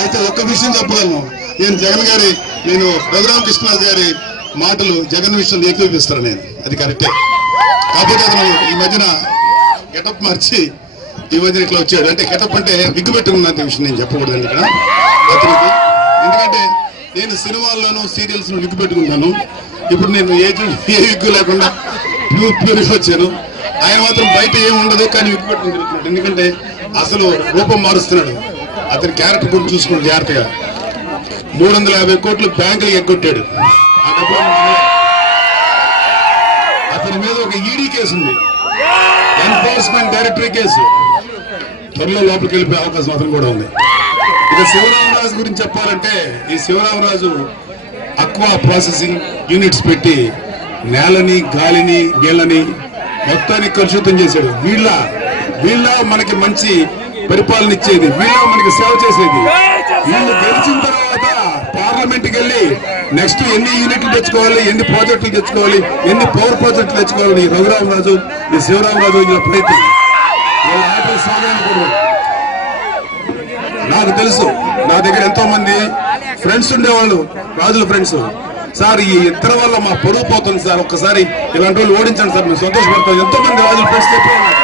అయితే ఒక్క విషయం చెప్పగలను, నేను రఘురామకృష్ణరాజు గారి మాటలు జగన్ విషయంలో ఏకీపిస్తాను నేను, అది కరెక్టే. కాకపోతే అతను ఈ మధ్యన గెటప్ మార్చి ఈ మధ్యన ఇట్లా వచ్చాడు. అంటే గెటప్ అంటే విగ్గు పెట్టుకున్నంత విషయం నేను చెప్పకూడదండి ఇక్కడ అతనికి. ఎందుకంటే నేను సినిమాల్లోనూ సీరియల్స్ విగ్గు పెట్టుకుంటాను. ఇప్పుడు నేను ఏ విగ్గు లేకుండా ప్యూర్గా వచ్చాను. ఆయన మాత్రం బయట ఏమి ఉండదు కానీ విగ్గు పెట్టుకుని తిరుగుతున్నాడు. ఎందుకంటే అసలు రూపం మారుస్తున్నాడు. అతని క్యారెక్టర్ కూడా చూసుకోండి జాగ్రత్తగా. 350 కోట్లు బ్యాంకులు ఎగ్గొట్టాడు. ఆ డబ్బులు అతని మీద ఒక ఈడీ కేసు ఉంది, ఎన్ఫోర్స్మెంట్ డైరెక్టరీ కేసు. త్వరలో లోపలికి వెళ్ళిపోయే అవకాశం అతను కూడా ఉంది. ఇక శివరామరాజు గురించి చెప్పాలంటే, ఈ శివరామరాజు అక్వా ప్రాసెసింగ్ యూనిట్స్ పెట్టి నేలని గాలిని నీళ్ళని మొత్తాన్ని కలుషితం చేశాడు. వీళ్ళ మనకి మంచి పరిపాలన ఇచ్చేది, వీళ్ళ మనకి సేవ చేసేది. వీళ్ళు గెలిచిన తర్వాత పార్లమెంట్కి వెళ్ళి నెక్స్ట్ ఎన్ని యూనిట్లు తెచ్చుకోవాలి, ఎన్ని ప్రాజెక్టులు తెచ్చుకోవాలి, ఎన్ని పవర్ ప్రాజెక్టులు తెచ్చుకోవాలి, ఈ రఘురామరాజు ఈ శివరామరాజు వీళ్ళ ప్రయత్నం. వీళ్ళ ఆటలు సాగకూడదు. నాకు తెలుసు, నా దగ్గర ఎంతో మంది ఫ్రెండ్స్ ఉండేవాళ్ళు, రాజుల ఫ్రెండ్స్. సార్ ఈ ఇద్దరు వల్ల మా పొరుగు పోతుంది సార్, ఒక్కసారి ఇలాంటి వాళ్ళు ఓడించండి సార్, మేము సంతోషపడతాం. ఎంతో మంది రాజుల ఫ్రెండ్స్ చెప్పేవాళ్ళు.